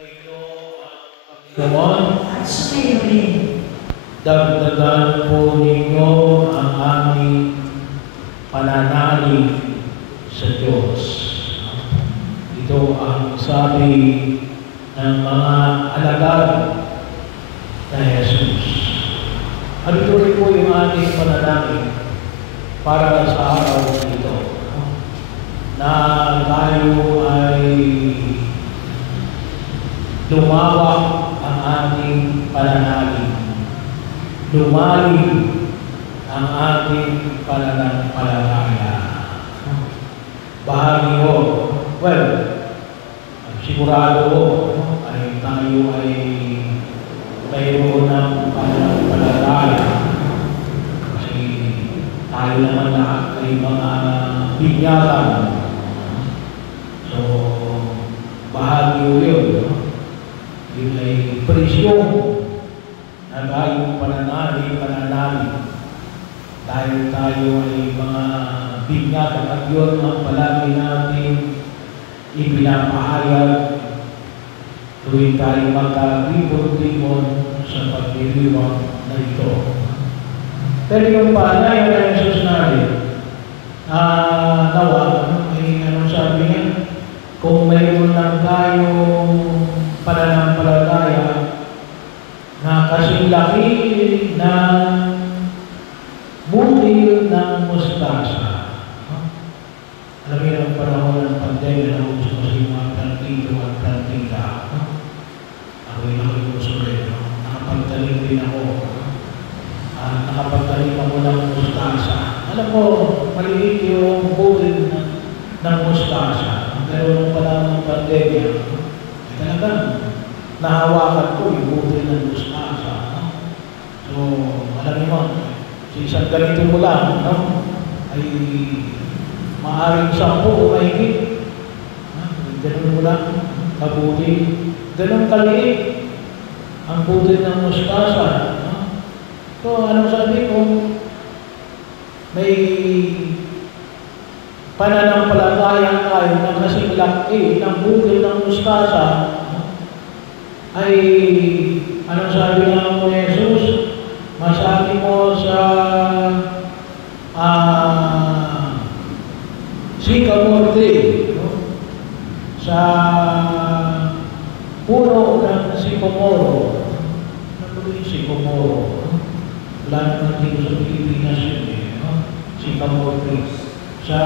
Panginoon, at sumayo rin. dagdagan po ninyo ang aming pananalig sa Diyos. Ito ang sabi ng mga alagad na Jesus. At ito rin po yung ating pananalig para sa araw nito, na tayo ay lumawak ang ating pananalig. Lumalim ang ating pananampalataya. Bahagi ko, well, sigurado ko, ay tayo ay mayroon ng pananampalataya. Kasi tayo naman lahat ay mga binyatan. So, bahagi ko yun. Yun ay presyong na tayong pananalig. Tayo ay mga binyatan at yun ang palagi natin ipinapahayag tuwing tayo magkatipon-tipon sa pagdiriwang na ito. Pero yung panay na Jesus natin, nawa, anong sabi niya? Kung mayroon lang tayong pananampalataya na kasing laki ng butil ng mustasa. Alam niyo ang panahon ng pandemya na gusto kasi mga plantito at plantita. Ako yung gusto rin. Nakapagtalim din ako. Nakapagtalim ako ng mustasa. Alam mo, maliit yung butil ng mustasa. Pero nung panahon ng pandemya, talagang nahawakan ko yung butil ng mustasa. So, alam niyo mo, sa isang ganito mo lang, ay maaaring 10 o mahigit. Ganun mo lang, mabuti. Ganun kaliit ang butil ng mustasa. So, anong sabi ko? May pananampalataya tayo na kasing laki ng butil ng mustasa ay, anong sabi nga mo Jesus? Masabi mo sa sycamore tree, sa puno ng sycamore. Ano ba yung sycamore? Wala naman dito sa Pilipinas yun sycamore tree. Sa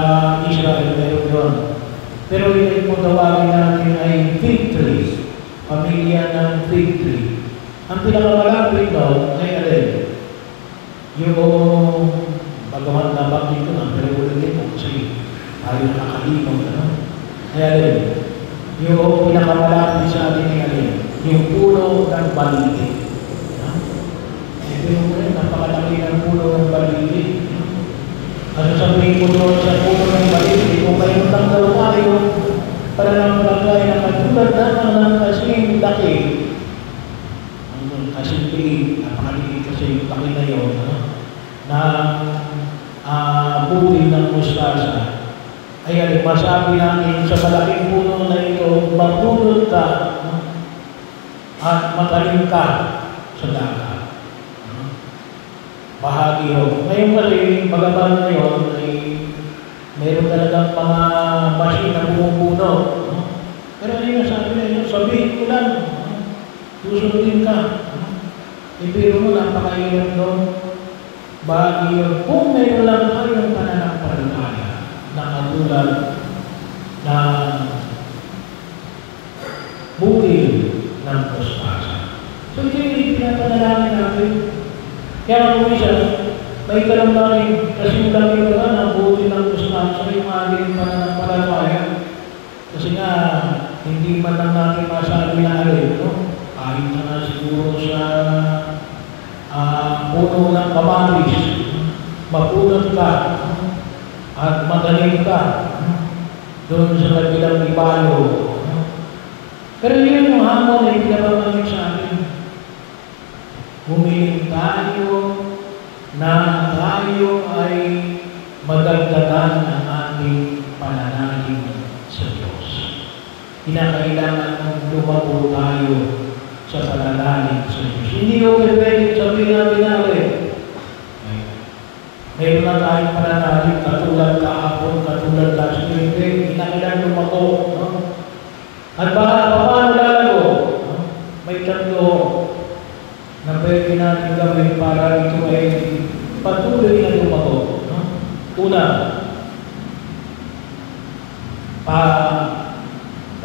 Israel meron yun. Pero yun mo tawagin natin ay fig tree. Pamilya ng fig tree. Ang pinakamalapit daw ay alin? Yung bagaman na bakit ko na, pero ulit mo kasi tayo nakakalimang. Ay alin? Yung pinakamalapit sa atin ay alin? Yung puno ng baliti. Ito yung napakalaki ng puno ng baliti. Ano sabihin ko doon sa puno ng baliti? Kung mayroon lang daw tayo para lang malagay na katulad ng kasing laki. Kasing piig, napakaliit kasi yung laki na yun, na butil ng mustasa. Ayan, masabi natin sa malaking puno na ito, magdulot ka at magaling ka sa dagat. Bahagi yun. Ngayon kasi, bagaman na yun, ay mayroon talagang mga machine na bumubuno. Pero yun, sabi na yun, sabihin ko lang, susundin ka. Ibiro mo, napakahirap doon. Bahagi yun. Kung mayroon lang tayong pananampalataya na katulad na butil ng mustasa. So, ito yung pinapanalangin natin. Kaya kung isa, may tanong natin, kasi lagi ko na ng butil ng mustasa yung ating pananampalataya. Kasi nga, hindi man lang natin masabi na alin, no? Kahit na nga siguro sa puno ng kamatis, mapulot ka at magaling ka doon sa kabilang ibalo. Pero yun yung hamon ay pinababalik sa atin. Humiling tayo na tayo ay madagdagan ang ating pananalig sa Diyos. Kinakailangan ng lumago tayo sa pananalig sa Diyos. Hindi ko pwede sabihin natin natin. Mayroon na tayong pananalig, katulad kahapon, katulad last week, hindi na kailangan lumago. No? At paano lalago? No? May tatlo na pwede natin gawin para ito ay patuloy na lumago. No? Una,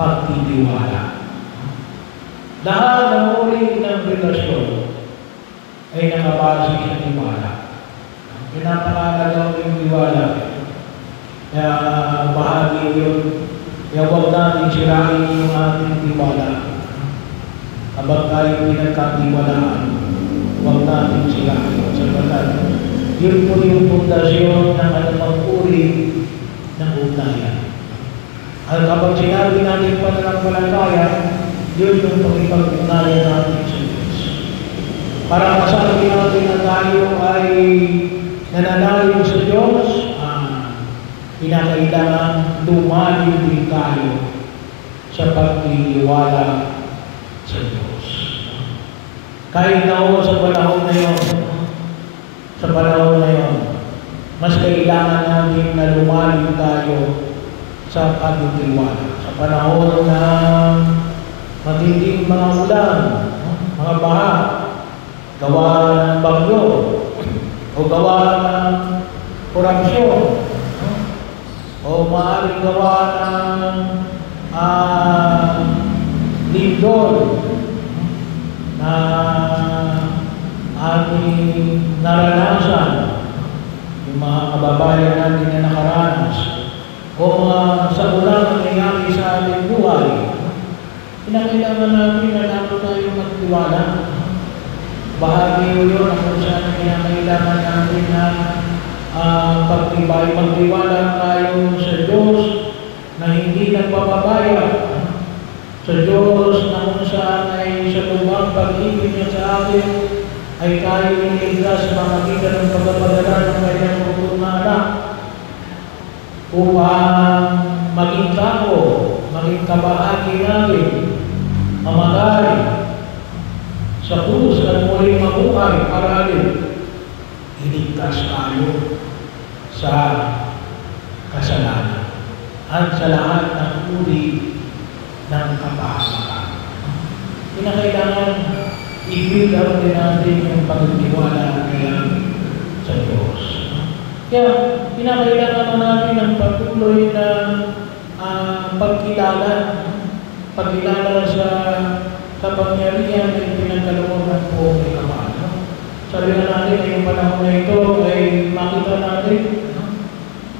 pagtitiwala. Lahat ng uri ng relasyon ay nakabase sa tiwala. Pinapakalaga ng tiwala. Kaya bahagi yun. Kaya huwag natin sirain yung ating tiwala. Habang tayo pinagkatiwalaan, huwag natin sirain. Sabagat, yun po yung pundasyon ng anumang uri ng ugnayan. At kapag sinabi natin pananampalataya, yun yung pag-ipag-ugnayan natin sa Diyos. Para masabi natin na tayo ay nananalig sa Diyos, pinakailangan lumalim din tayo sa pagtitiwala sa Diyos. Kahit na ako sa panahon na yun, mas kailangan natin na lumalim tayo sa pagtitiwala. Sa panahon na matinding mga ulan, mga baha, gawa ng bagyo, o gawa ng korupsyon, o maaaring gawa ng lindol na ating naranasan, yung mga kababayan natin na nakaranas, o sa ulang nangyayari sa ating buhay, pinakailangan natin na nato tayo magtiwala. Bahagi yun kung saan pinakailangan natin na magtiwala tayo sa Diyos na hindi nagpapabaya. Sa Diyos na kung saan ay sa lumang pag-ibig niya sa atin ay tayo iniligtas sa pamagitan ng pagpapadala ng kanyang pagpapalala na anak upang maging kako, maging kabahagi natin, mamatay sa krus at muling mabuhay para iligtas tayo sa kasalanan at sa lahat ng uri ng kapahamakan. Kinakailangan i-build up din natin yung pagtitiwala sa Diyos. Kaya kinakailangan natin ang patuloy na pagkilala sa kapangyarihan ng pinagkaloob ng buong Ama. Sabi na natin, ngayong panahon na ito ay makita natin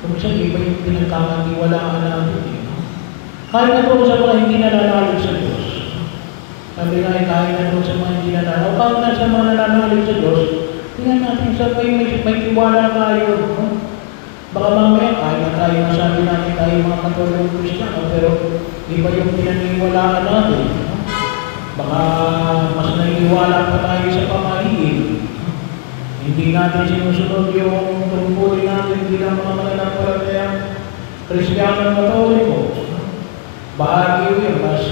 kung saan iba yung pinagkakatiwalaan natin. Kahit na doon sa mga hindi nananalig sa Diyos. Sabi nga, kahit na doon sa mga hindi nananalig, o kahit na sa mga nananalig sa Diyos, tingnan natin sa may tiwala tayo. Baka mamaya, kahit na tayo masabi natin tayo mga katolikong Kristiyano, pero iba yung pinaniwalaan natin. Baka mas naniwala pa tayo sa pamahiin. Hindi natin sinusunod yung tungkulin natin bilang mga mananampalatayang Kristiyano Katoliko. Bahagi yun, mas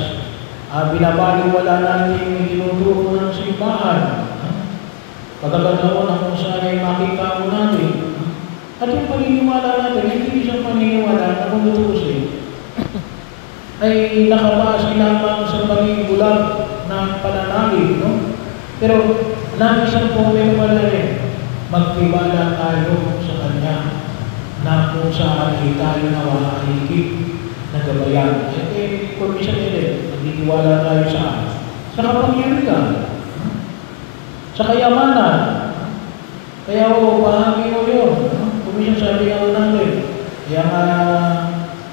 binabaliwala natin yung tinuturo ng simbahan. Pagkakataon na kung saan ay makita mo natin. At yung paniniwala natin, hindi isang paniniwala na kung tutusin ay nakabase lamang sa pag-ibulag ng pananalig, no? Pero isang pumipala rin, magtiwala tayo sa Kanya na kung saan ay tayo nawahigit na gabayan. Kung minsan din, magtitiwala tayo sa kapangyarihan, sa kayamanan. Kaya bahagi mo yun. Kung minsan sabi nga natin, kaya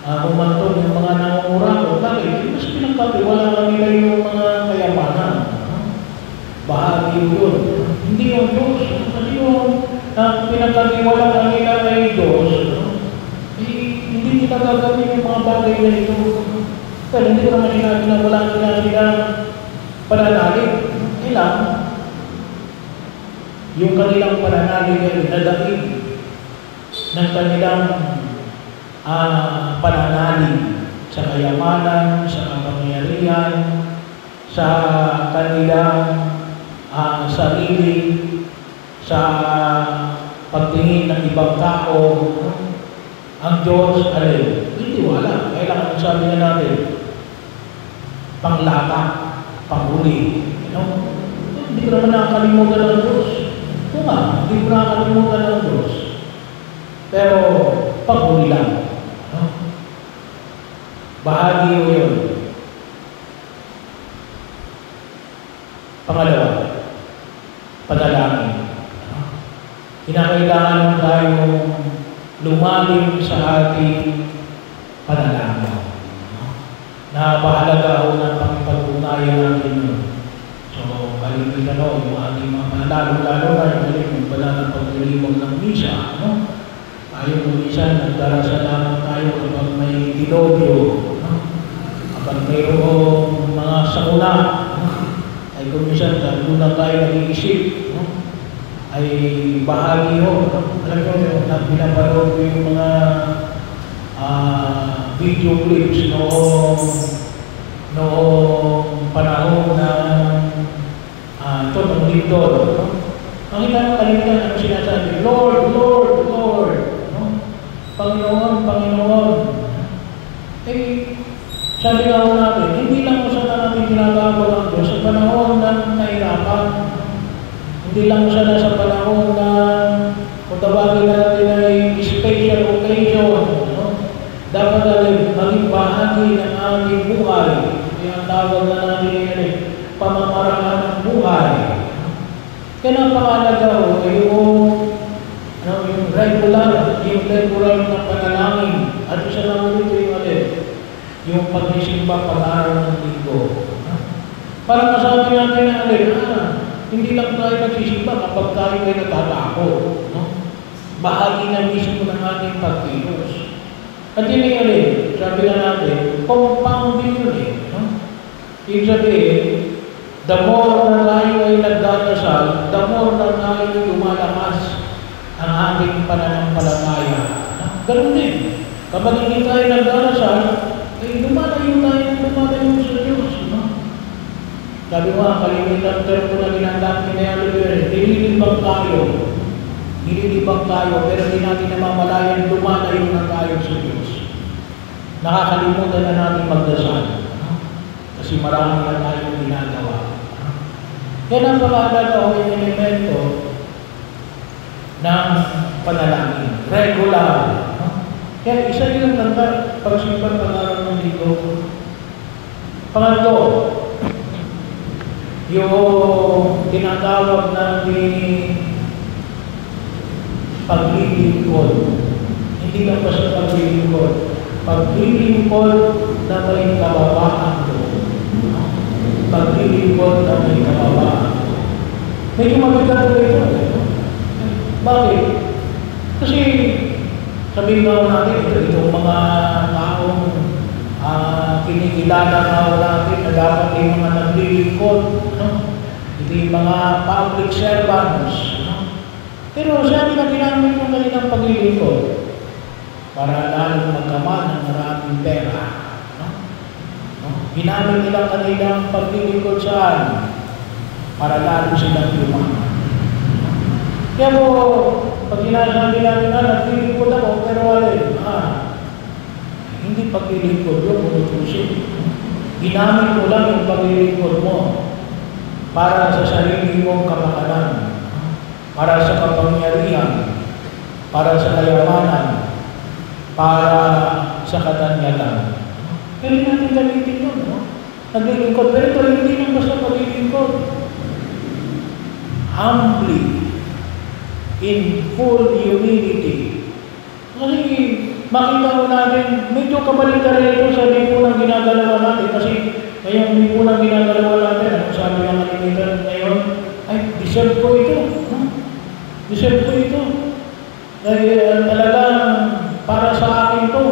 umantog yung mga nangungurako. Bakit? Mas pinagkatiwala nila yung mga kayamanan. Bahagi yun. Hindi yung Diyos. Kasi yung pinagkatiwala nila ay Diyos, hindi nila gagawin yung mga bagay na ito. Pero hindi ko naman sinabi na wala sila pananalig. Kailang yung kanilang pananalig ay nadaig ng kanilang pananalig sa kayamanan, sa kapangyarihan, sa kanilang sarili, sa pagtingin ng ibang tao. Ang Diyos, hindi wala. Kailangan sabi na natin, panglata, panghuli. Hindi ko naman nakakalimutan ng Diyos. Ito nga, hindi ko nakakalimutan ng Diyos. Pero, panghuli lang. Bahagi mo yun. Pangalawa, panalangin. Kinakailangan tayong lumalim sa ating panalangin. Napahalaga ho ng pakipag-ugnayan natin yun. So, kalimutan yung ating mga panalalo-lalo na yung pala ng pagdiriwang ng misa. Tayo kung minsan, nagdarasal naman tayo kapag may dilobyo. Kapag mayroong mga sakuna, ay kung minsan, doon na tayo nag-iisip. Ay bahagi ho. Alam nyo, pinapanood ko yung mga video clips noong panahon na ito, ng Lindor. Nakita mo kalimutan ano sinasabi, Lord, Lord, Lord. Panginoon, Panginoon. Sabi nga ho natin, hindi lang kung saan natin tinatawag ang Diyos sa panahon ng nahirapan. Hindi lang sana sa panahon na kung tawagin natin ay special occasion. Dapat natin maging bahagi ng aming buhay. Kaya ang tawag na natin pamamaraan ng buhay. Kaya napakalaga yung regular na panalangin. At isa na ulit yung pagsisimba pag-araw ng linggo. Parang masabi natin na hindi lang tayo nagsisimba kapag tayo ay natatakot. Bahagi na mismo ng ating pagkilos. At yun sabi na natin, compounding yun Ibig sabihin, the more na tayo ay nagdadasal, the more na tayo lumalakas ang ating pananampalataya. Ganun din. Kapag hindi tayo nagdadasal, ay lumalayo sa Diyos. Sabi mo, kalimitan term ko na ginagawa nililibang tayo. Nililibang tayo, pero hindi natin namamalayan, lumalayo na tayo sa Diyos. Nakakalimutan na natin magdasal. Kasi marami na tayong ginagawa. Yan ang pagkakalaga o yung elemento ng panalangin. Regular. Kaya isa yung tanda, pagsipan pag-araw ng linggo. Pangatlo, yung tinatawag natin paglilingkod. Hindi lang basta paglilingkod. Paglilingkod na may kababaan ko. Paglilingkod na may kababaan ko. Medyo mabigat ko ito. Bakit? Kasi sabihin nga natin, itong mga taong kinikilala nga natin na dapat yung mga naglilingkod. Ito yung mga public servants. Pero sabi na ginamit yung kanilang paglilingkod para lalong magkaman ng maraming pera. Ginamit nilang kanilang paglilingkod saan? Para lalong silang lumaman. Kaya po, pag sinasabi natin naglilingkod ako, pero hindi paglilingkod yun, punutusin. Ginamit mo lang yung paglilingkod mo para sa sarili mong kapakanan, para sa kapangyarihan, para sa kayamanan, para sa katanyagan. Pero natin gamitin yun, naglilingkod. Pero ito hindi lang basta paglilingkod. Humbly, in full humility. Kasi makita mo natin, medyo kabalik-kari ito sa lipunang ginagalawa natin. Kasi ngayong lipunang ginagalawa natin, anong sabi ng kalimitan ngayon? Ay, deserve ko ito. Deserve ko ito. Dahil talagang para sa akin ito.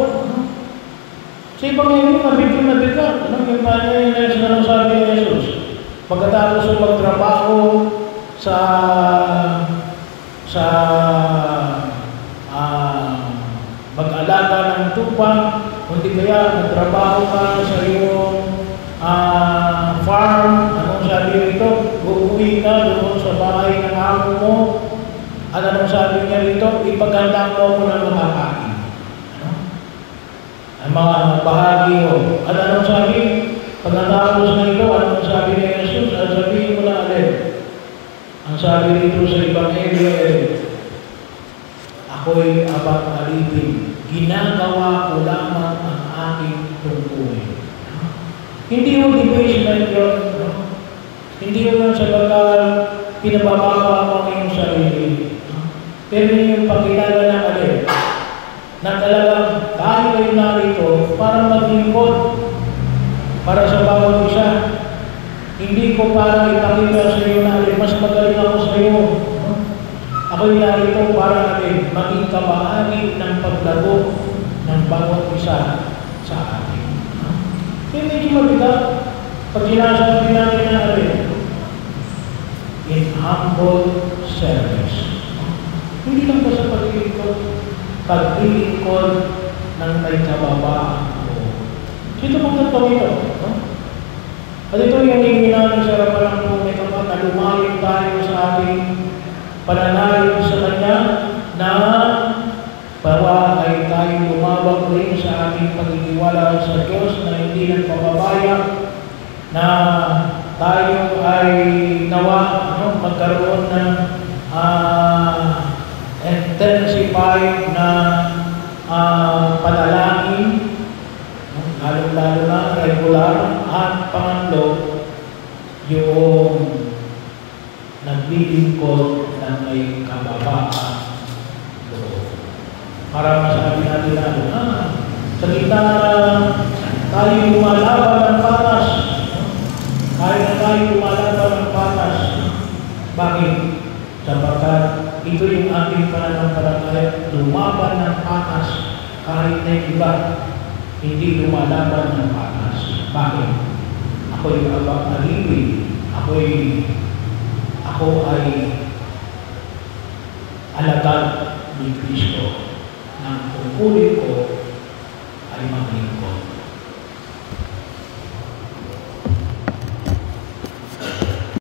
Sa ibang ngayon, mabigat. Anong yung anong sabi ni Jesus? Pagkatapos ng magtrabaho sa mag-alaga ng tupa, kundi kaya nagtrabaho ka sa iyong farm, sabi niya rito, ipaganda mo ako ng makakain. Ano? Ang mga bahagi mo. At anong sabi? Pagkatapos na ito, anong sabi ni Jesus? At sabihin mo na alin. Ang sabi dito sa Ebanghelyo ako'y abang alipin. Ginagawa ko lamang ang aking tungkulin. Hindi mo debasement yun. No? Hindi mo sa pagkakal pinabababa mo ang iyong sarili. Pero yung pagkilala ng alin na talagang tayo ay narito para maglingkod para sa bawat isa. Hindi ko para ipakita sa iyo na alin, mas magaling ako sa iyo. No? Ako'y narito para alin, maging kabahagi ng paglago ng bawat isa sa atin. Kaya medyo mabigat pag sinasabi natin na alin, in humble service. Hindi lang ba sa paglilingkod ng may kababaan mo. Sino bang nagpang ito? No? At ito yung hingin namin sa harapan ng Panginoon kapag na lumayo tayo sa ating pananalig sa Kanya na bawa ay tayo lumawag rin sa ating pagtitiwala sa Diyos na hindi nagpapabaya, na tayo ay nawa magkaroon ng intensified na panalangin, lalo-lalo na regular, at pangatlo, yung naglilingkod ng may kababaan. Para masabi natin sa gitna tayo lumalaban ng patas. Kaya na tayo lumalaban ng patas. Bakit? Sapagkat ito yung ating pananampalataya, lumaban ng patas kahit na iba, hindi lumalaban ng patas. Bakit? Ako'y abang alipin. Ako ay alagad ni Kristo. Nang tungkulin ko ay maglingkod.